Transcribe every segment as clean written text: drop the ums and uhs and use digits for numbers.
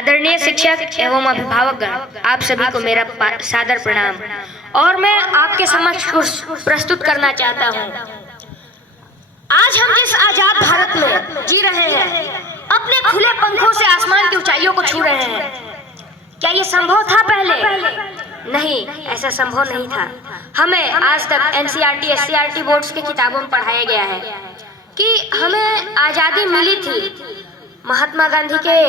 आदरणीय शिक्षक एवं अभिभावकगण, आप सभी को मेरा सादर प्रणाम। और मैं आपके समक्ष कुछ प्रस्तुत करना चाहता हूँ। आज हम जिस आजाद भारत में जी रहे हैं, अपने खुले पंखों से आसमान की ऊंचाइयों को छू रहे हैं, क्या ये संभव था पहले? नहीं, ऐसा संभव नहीं था। हमें आज तक NCERT, SCERT बोर्ड्स की किताबों में पढ़ाया गया है कि हमें आज़ादी मिली थी महात्मा गांधी के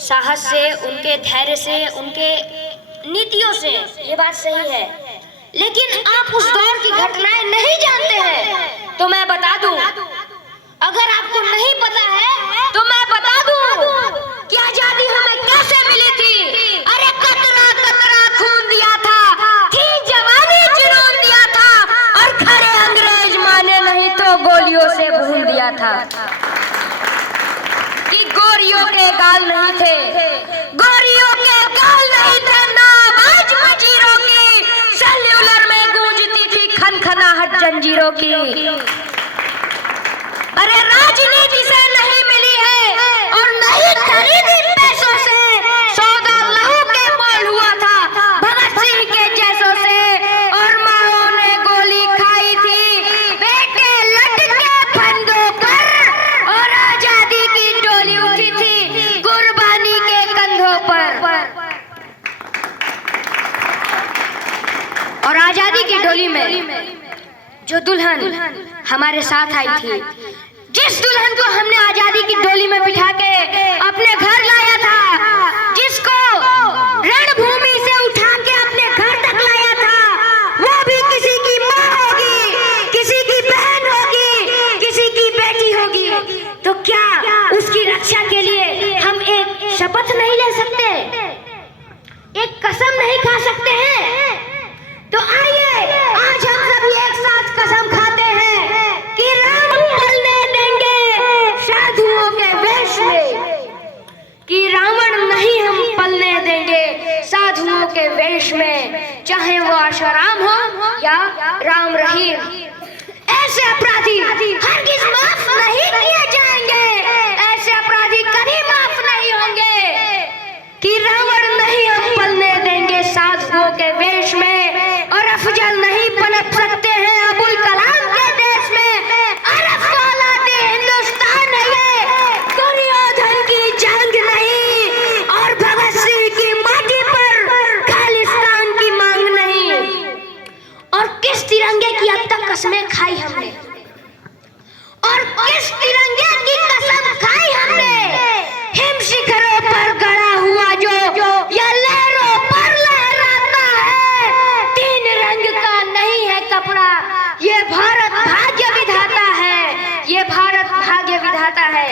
साहस से, उनके धैर्य से, उनके नीतियों से। ये बात सही है, लेकिन आप उस दौर की घटनाएं नहीं जानते हैं तो मैं बता दूं। अगर आपको नहीं पता है तो मैं बता दूं कि आजादी हमें कैसे मिली थी। अरे कतरा कतरा खून दिया था, थी जवानी जुनून दिया था, और खड़े अंग्रेज माने नहीं तो गोलियों से भून दिया था। कि गोरियों के गाल नहीं थे, गोरियों के गाल नहीं थे, नाबाज मजीरों की सेल्यूलर में गूंजती थी खनखनाहट जंजीरों की। अरे राजनीति से नहीं मिली है और नहीं खरीदी पैसों से, सौदा लहू के मोल हुआ था भगत सिंह के जैसों से। और माओ ने गोली खाई थी बेटे लटके फंदों पर, और आजादी की डोली उठी थी कुर्बानी के कंधों पर। और आजादी की डोली में जो दुल्हन हमारे साथ आई थी, जिस दुल्हन को हमने आजादी की डोली में बिठा के अपने घर लाया था, जिसको रणभूमि से उठा के अपने घर तक लाया था, वो भी किसी की माँ होगी, किसी की बहन होगी, किसी की बेटी होगी। तो क्या उसकी रक्षा के लिए हम एक शपथ नहीं ले सकते, एक कसम नहीं खा सकते हैं? तो आइए आज हम सब एक साथ कसम खाते हैं कि राम पलने देंगे साधुओं के वेश में, कि रावण नहीं हम पलने देंगे साधुओं के वेश में, चाहे वो आशाराम हो या राम रहीम। ऐसे अपराधी हरगिज माफ नहीं किए जाएंगे, ऐसे अपराधी कभी माफ नहीं होंगे। कि रावण नहीं हम पलने देंगे साधुओं के वेश में, और अफजल नहीं पनप सकते हैं अबुल कलाम के देश में। अरब वाला दे हिंदुस्तान है ये, दुर्योधन की जंग नहीं, और भगत सिंह की माटी पर खालिस्तान की मांग नहीं। और किस तिरंगे की अब तक कसमें खाई हमने, और किस तिरंगे की कसम खाई हमने। हिम शिखरों पर गड़ा हुआ जो या लहरों पर लहराता है, तीन रंग का नहीं है कपड़ा, ये भारत भाग्य विधाता है, ये भारत भाग्य विधाता है।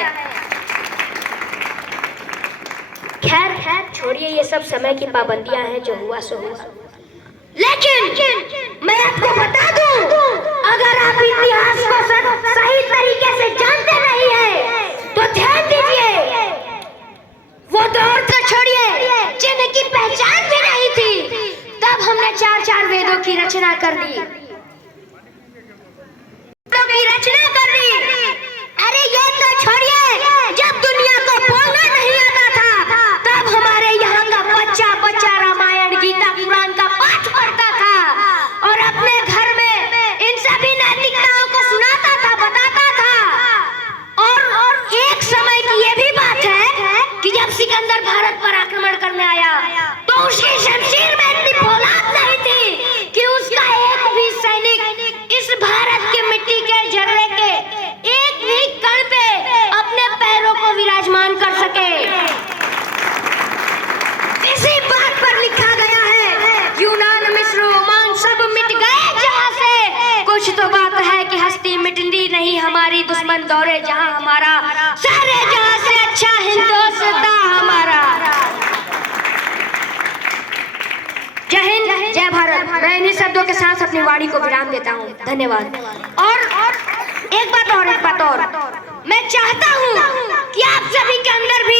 खैर छोड़िए, ये सब समय की पाबंदियां हैं, जो हुआ सो हुआ। लेकिन मैं आपको बता दूं, अगर आप इतिहास को सही तरीके से जानते नहीं है तो ध्यान दीजिए, वो दौर तो छोड़िए जिनकी पहचान भी नहीं थी, तब हमने चार वेदों की रचना कर दी, अरे ये तो छोड़िए, जब दुनिया को बोलना नहीं आता था, तब हमारे यहाँ का बच्चा रामायण गीता पुराण का पाठ पढ़ता था, और अपने घर में इन सभी नैतिकताओं को सुनाता था, बताता था। और एक समय की ये भी बात है कि जब सिकंदर भारत पर आक्रमण करने आया, तो उसकी शमशीर में इतनी फौलाद नहीं थी कि उसका एक भी सैनिक इस भारत की मिट्टी के जर्रे के एक भी कण पे अपने पैरों को विराजमान कर सके। इसी बात पर लिखा गया है, यूनान मिस्र रोमान सब मिट गए जहां से, कुछ तो बात है कि हस्ती मिटनी नहीं हमारी, दुश्मन दौड़े जहां हमारा, सारे जहां से अच्छा हिंदुस्तान हमारा। जय हिंद, जय भारत। मैं इन्हीं शब्दों के साथ अपनी वाणी को विराम देता हूँ। धन्यवाद। और एक बात और, मैं चाहता हूँ कि आप सभी के अंदर भी